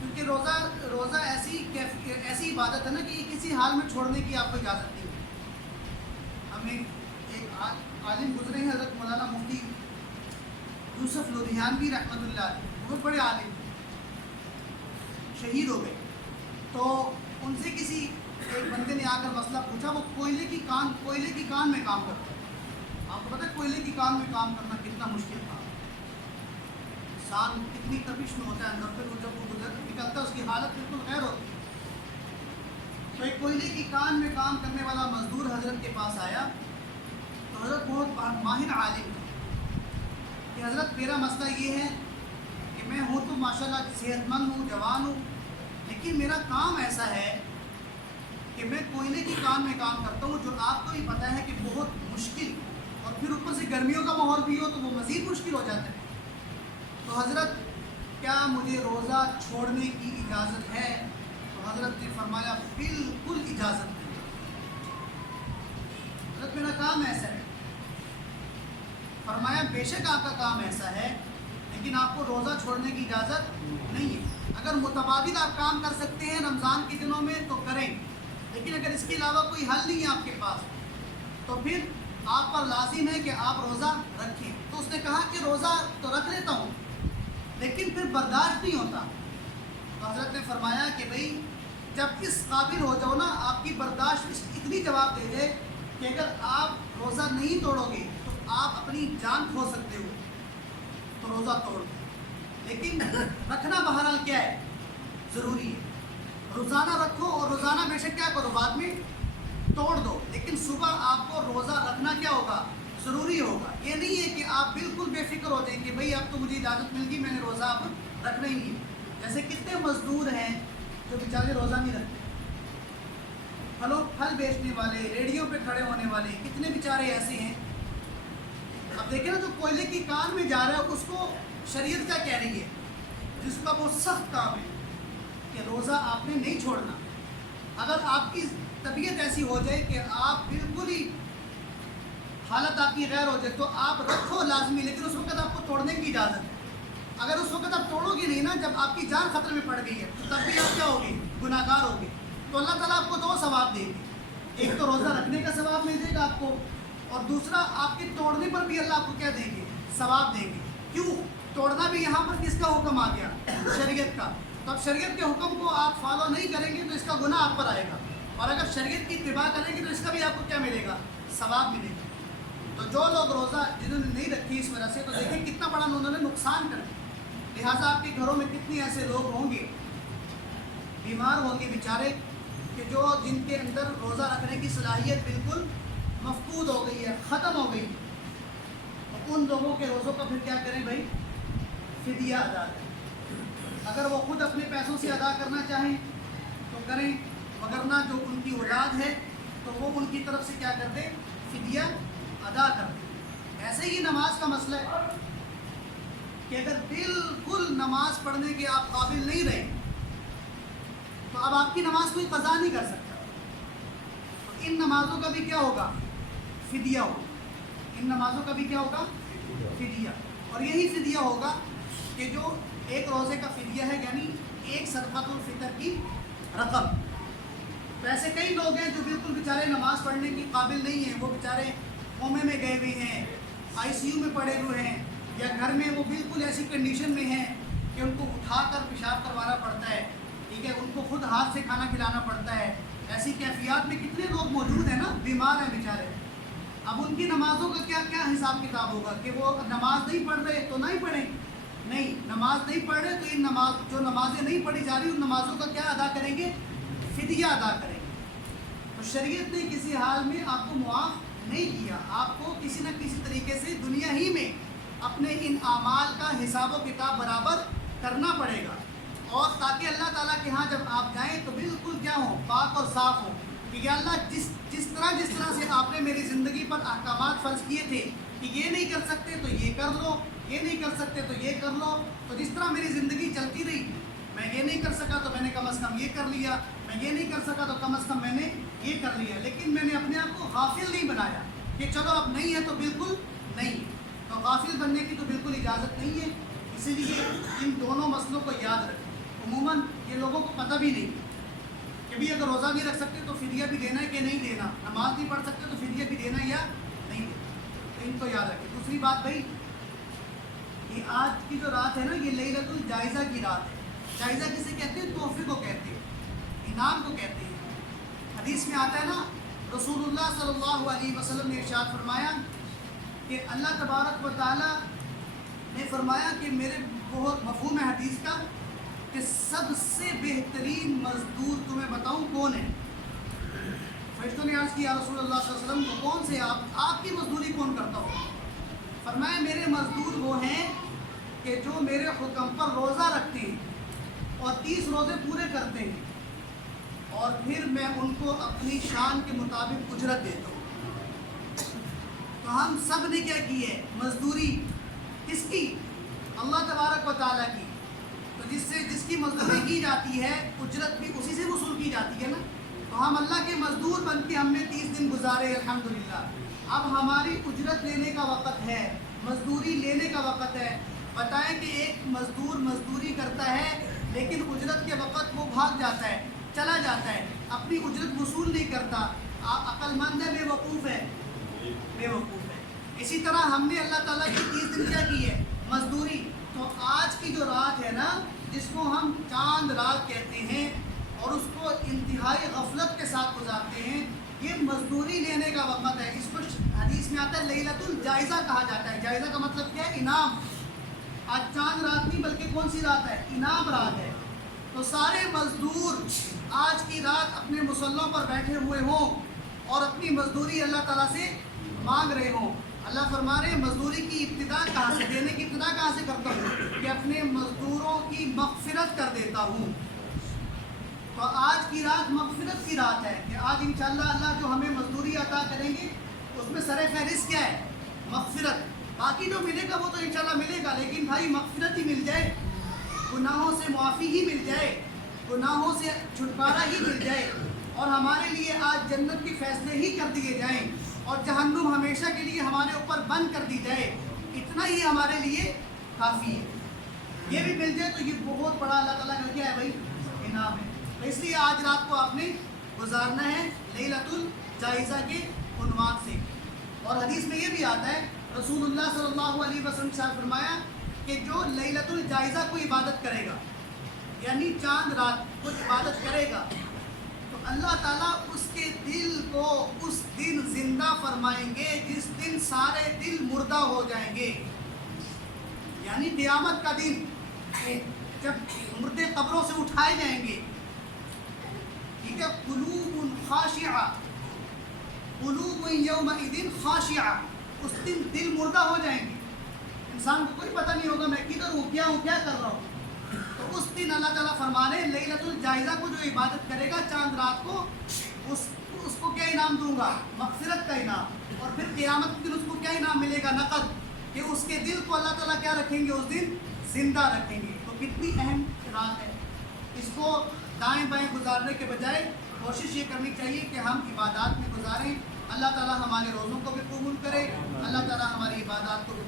کیونکہ روزہ ایسی عبادت ہے نا کہ یہ کسی حال میں چھوڑنے کی آپ کو اجازت نہیں ہے. ہمیں ایک عالم گزرے ہیں حضرت مولانا مفتی یوسف لدھیانوی رحمۃ اللہ علیہ, بہت بڑے عالم, شہید ہو گئے. تو ان سے کسی ایک بندے نے آ کر مسئلہ پوچھا. وہ کوئلے کی کان میں کام کرتا ہے. آپ کو پتہ ہے کوئلے کی کان میں کام کرنا کتنا مشکل تھا, انسان کتنی تپش میں ہوتا ہے اندر, پھر جب وہ نکلتا ہے اس کی حالت بالکل غیر ہوتی ہے. تو ایک کوئلے کی کان میں کام کرنے والا مزدور حضرت کے پاس آیا. تو حضرت بہت ماہر عالم ہے کہ حضرت میرا مسئلہ یہ ہے کہ میں ہوں تو ماشاءاللہ صحت مند ہوں, جوان ہوں, لیکن میرا کام ایسا ہے کہ میں کوئلے کی کان میں کام کرتا ہوں, جو آپ کو بھی پتہ ہے کہ بہت مشکل, اور پھر اوپر سے گرمیوں کا ماحول بھی ہو تو وہ مزید مشکل ہو جاتا ہے. تو حضرت کیا مجھے روزہ چھوڑنے کی اجازت ہے؟ تو حضرت نے فرمایا بالکل اجازت نہیں. میرا کام ایسا ہے. فرمایا بے شک آپ کا کام ایسا ہے لیکن آپ کو روزہ چھوڑنے کی اجازت نہیں ہے۔ اگر متبادل آپ کام کر سکتے ہیں رمضان کے دنوں میں تو کریں، لیکن اگر اس کے علاوہ کوئی حل نہیں ہے آپ کے پاس تو پھر آپ پر لازم ہے کہ آپ روزہ رکھیں۔ تو اس نے کہا کہ روزہ تو رکھ لیتا ہوں لیکن پھر برداشت نہیں ہوتا۔ تو حضرت نے فرمایا کہ بھئی جب اس قابل ہو جاؤ نا، آپ کی برداشت اتنی جواب دے دے کہ اگر آپ روزہ نہیں توڑو گے تو آپ اپنی جان کھو سکتے ہو، تو روزہ توڑ دو۔ لیکن رکھنا بہرحال کیا ہے؟ ضروری ہے۔ روزانہ رکھو اور روزانہ بے شک کیا کرو، بعد میں توڑ دو، لیکن صبح آپ کو روزہ رکھنا کیا ہوگا؟ ضروری ہوگا۔ یہ نہیں ہے کہ آپ بالکل بے فکر ہو جائیں کہ بھئی اب تو مجھے اجازت مل گئی، میں نے روزہ اب رکھنا ہی نہیں ہے۔ جیسے کتنے مزدور ہیں جو بیچارے روزہ نہیں رکھتے، پھل بیچنے والے، ریڑھیوں پہ کھڑے ہونے والے، کتنے بیچارے ایسے ہیں۔ اب دیکھیں نا، جو کوئلے کی کان میں جا رہا ہے اس کو شریعت کیا کہہ رہی ہے؟ جس کا وہ سخت کام ہے کہ روزہ آپ نے نہیں چھوڑنا۔ اگر آپ کی طبیعت ایسی ہو جائے کہ آپ بالکل ہی حالت آپ کی غیر ہو جائے تو آپ رکھو لازمی، لیکن اس وقت آپ کو توڑنے کی اجازت ہے۔ اگر اس وقت آپ توڑو گے نہیں نا، جب آپ کی جان خطرے میں پڑ گئی ہے تو تب بھی آپ کیا ہوگے؟ گناہ گار ہوگے۔ تو اللہ تعالیٰ آپ کو دو ثواب دے گے، ایک تو روزہ رکھنے کا ثواب مل جائے گا آپ کو، اور دوسرا آپ کے توڑنے پر بھی اللہ آپ کو کیا دیں گے؟ ثواب دیں گے۔ کیوں؟ توڑنا بھی یہاں پر کس کا حکم آ گیا؟ شریعت کا۔ تو اب شریعت کے حکم کو آپ فالو نہیں کریں گے تو اس کا گناہ آپ پر آئے گا، اور اگر شریعت کی اتباع کریں گے تو اس کا بھی آپ کو کیا ملے گا؟ ثواب ملے گا۔ تو جو لوگ روزہ جنہوں نے نہیں رکھی اس وجہ سے، تو دیکھیں کتنا بڑا انہوں نے نقصان کر دیا۔ لہٰذا آپ کے گھروں میں کتنے ایسے لوگ ہوں گے، بیمار ہوں گے بیچارے، کہ جن کے اندر روزہ رکھنے کی صلاحیت بالکل مفقود ہو گئی ہے، ختم ہو گئی۔ تو ان لوگوں کے روزوں کا پھر کیا کریں بھائی؟ فدیہ ادا کریں۔ اگر وہ خود اپنے پیسوں سے ادا کرنا چاہیں تو کریں، وگرنہ جو ان کی اولاد ہے تو وہ ان کی طرف سے کیا کر دیں؟ فدیہ ادا کر دیں۔ ایسے ہی نماز کا مسئلہ ہے کہ اگر بالکل نماز پڑھنے کے آپ قابل نہیں رہے تو اب آپ کی نماز کوئی قضا نہیں کر سکتا، تو ان نمازوں کا بھی کیا ہوگا؟ فدیہ ہوگا۔ ان نمازوں کا بھی کیا ہوگا؟ فدیہ۔ اور یہی فدیہ ہوگا کہ جو ایک روزے کا فدیہ ہے، یعنی ایک صدقۃ الفطر کی رقم۔ تو ایسے کئی لوگ ہیں جو بالکل بیچارے نماز پڑھنے کی قابل نہیں ہیں، وہ بیچارے کومے میں گئے ہوئے ہیں، آئی سی یو میں پڑے ہوئے ہیں، یا گھر میں وہ بالکل ایسی کنڈیشن میں ہیں کہ ان کو اٹھا کر پیشاب کروانا پڑتا ہے، ٹھیک ہے، ان کو خود ہاتھ سے کھانا کھلانا پڑتا ہے۔ ایسی کیفیات میں کتنے لوگ موجود ہیں نا، بیمار ہیں بیچارے۔ اب ان کی نمازوں کا کیا حساب کتاب ہوگا کہ وہ نماز نہیں پڑھ رہے تو نہیں پڑھیں؟ نہیں، نماز نہیں پڑھ رہے تو جو نمازیں نہیں پڑھی جا رہی ان نمازوں کا کیا ادا کریں گے؟ فدیہ ادا کریں گے۔ تو شریعت نے کسی حال میں آپ کو معاف نہیں کیا، آپ کو کسی نہ کسی طریقے سے دنیا ہی میں اپنے ان اعمال کا حساب و کتاب برابر کرنا پڑے گا، اور تاکہ اللہ تعالیٰ کے ہاں جب آپ جائیں تو بالکل کیا ہوں؟ پاک اور صاف ہوں کہ یا اللہ جس طرح سے آپ نے میری زندگی پر احکامات فرض کیے تھے کہ یہ نہیں کر سکتے تو یہ کر لو، یہ نہیں کر سکتے تو یہ کر لو، تو جس طرح میری زندگی چلتی رہی، میں یہ نہیں کر سکا تو میں نے کم از کم یہ کر لیا، میں یہ نہیں کر سکا تو کم از کم میں نے یہ کر لیا، لیکن میں نے اپنے آپ کو غافل نہیں بنایا کہ چلو اب نہیں ہے تو بالکل نہیں۔ تو غافل بننے کی تو بالکل اجازت نہیں ہے۔ اسی لیے ان دونوں مسئلوں کو یاد رکھیں۔ عموماً یہ لوگوں کو پتہ بھی نہیں کہ بھی اگر روزہ نہیں رکھ سکتے تو فدیہ بھی دینا ہے کہ نہیں دینا، نماز نہیں پڑھ سکتے تو فدیہ بھی دینا یا نہیں دینا، تو ان کو یاد رکھیں۔ دوسری بات بھائی، یہ آج کی جو رات ہے نا، یہ لیلۃ الجائزہ کی رات ہے۔ جائزہ کسے کہتے ہیں؟ تحفے کو کہتے ہیں، انعام کو کہتے ہیں۔ حدیث میں آتا ہے نا، رسول اللہ صلی اللہ علیہ وسلم نے ارشاد فرمایا کہ اللہ تبارک و تعالیٰ نے فرمایا کہ میرے بہت مفہوم ہے حدیث کا کہ سب سے بہترین مزدور تمہیں بتاؤں کون ہے؟ فرشتوں نے عرض کیا رسول اللہ صلی اللہ علیہ وسلم کو کون سے آپ کی مزدوری کون کرتا ہو؟ فرمایا میرے مزدور وہ ہیں کہ جو میرے حکم پر روزہ رکھتے ہیں اور 30 روزے پورے کرتے ہیں، اور پھر میں ان کو اپنی شان کے مطابق اجرت دیتا ہوں۔ تو ہم سب نے کیا کی ہے؟ مزدوری کس کی؟ اللہ تبارک و تعالیٰ کی۔ تو جس کی مزدوری کی جاتی ہے اجرت بھی اسی سے وصول کی جاتی ہے نا۔ تو ہم اللہ کے مزدور بن کے ہم نے 30 دن گزارے الحمدللہ، اب ہماری اجرت لینے کا وقت ہے، مزدوری لینے کا وقت ہے۔ بتائیں کہ ایک مزدور مزدوری کرتا ہے لیکن اجرت کے وقت وہ بھاگ جاتا ہے، چلا جاتا ہے، اپنی اجرت وصول نہیں کرتا، عقل مند ہے بے وقوف ہے؟ بے وقوف ہے۔ اسی طرح ہم نے اللہ تعالیٰ کی 30 دن کیا کی ہے؟ مزدوری۔ تو آج کی جو رات ہے نا، جس کو ہم چاند رات کہتے ہیں اور اس کو انتہائی غفلت کے ساتھ گزارتے ہیں، یہ مزدوری لینے کا وقت ہے۔ اس کو حدیث میں آتا ہے لیلۃ الجائزہ کہا جاتا ہے۔ جائزہ کا مطلب کیا ہے؟ انعام۔ آج چاند رات نہیں بلکہ کون سی رات ہے؟ انعام رات ہے۔ تو سارے مزدور آج کی رات اپنے مسلوں پر بیٹھے ہوئے ہوں اور اپنی مزدوری اللہ تعالیٰ سے مانگ رہے ہوں۔ اللہ فرما رہے ہیں مزدوری کی ابتدا کہاں سے، دینے کی ابتدا کہاں سے کرتا ہوں؟ کہ اپنے مزدوروں کی مغفرت کر دیتا ہوں۔ تو آج کی رات مغفرت کی رات ہے کہ آج انشاءاللہ اللہ جو ہمیں مزدوری عطا کریں گے اس میں سر فہرست کیا ہے؟ مغفرت۔ باقی جو ملے گا وہ تو انشاءاللہ ملے گا، لیکن بھائی مغفرت ہی مل جائے، گناہوں سے معافی ہی مل جائے، گناہوں سے چھٹکارا ہی مل جائے، اور ہمارے لیے آج جنت کے فیصلے ہی کر دیے جائیں اور جہنم ہمیشہ کے لیے ہمارے اوپر بند کر دی جائے، اتنا ہی ہمارے لیے کافی ہے۔ یہ بھی مل جائے تو یہ بہت بڑا اللہ تعالیٰ کا کیا ہے بھائی؟ انعام ہے۔ تو اس لیے آج رات کو آپ نے گزارنا ہے لیلۃ الجائزہ کے عنوان سے۔ اور حدیث میں یہ بھی آتا ہے، رسول اللہ صلی اللہ علیہ وسلم نے فرمایا کہ جو لیلۃ الجائزہ کو عبادت کرے گا، یعنی چاند رات کو عبادت کرے گا، تو اللہ تعالیٰ اس کے دل کو اس دن زندہ فرمائیں گے جس دن سارے دل مردہ ہو جائیں گے، یعنی قیامت کا دن جب مردے قبروں سے اٹھائے جائیں گے، ٹھیک ہے، قلوب خاشعہ، قلوب یومئذ خاشعہ، اس دن دل مردہ ہو جائیں گے، انسان کو کوئی پتہ نہیں ہوگا میں کدھر ہوں، کیا کر رہا ہوں۔ تو اس دن اللہ تعالیٰ فرما رہے ہیں لیلۃ الجائزہ کو جو عبادت کرے گا چاند رات کو، اس کو کیا انعام دوں گا؟ مغفرت کا انعام۔ اور پھر قیامت کے دن اس کو کیا انعام ملے گا؟ نقد، کہ اس کے دل کو اللہ تعالیٰ کیا رکھیں گے؟ اس دن زندہ رکھیں گے۔ تو کتنی اہم رات ہے، اس کو دائیں بائیں گزارنے کے بجائے کوشش یہ کرنی چاہیے کہ ہم عبادات میں گزاریں۔ اللہ تعالیٰ ہمارے روزوں کو بھی قبول کرے، اللہ تعالیٰ ہماری عبادات کو بھی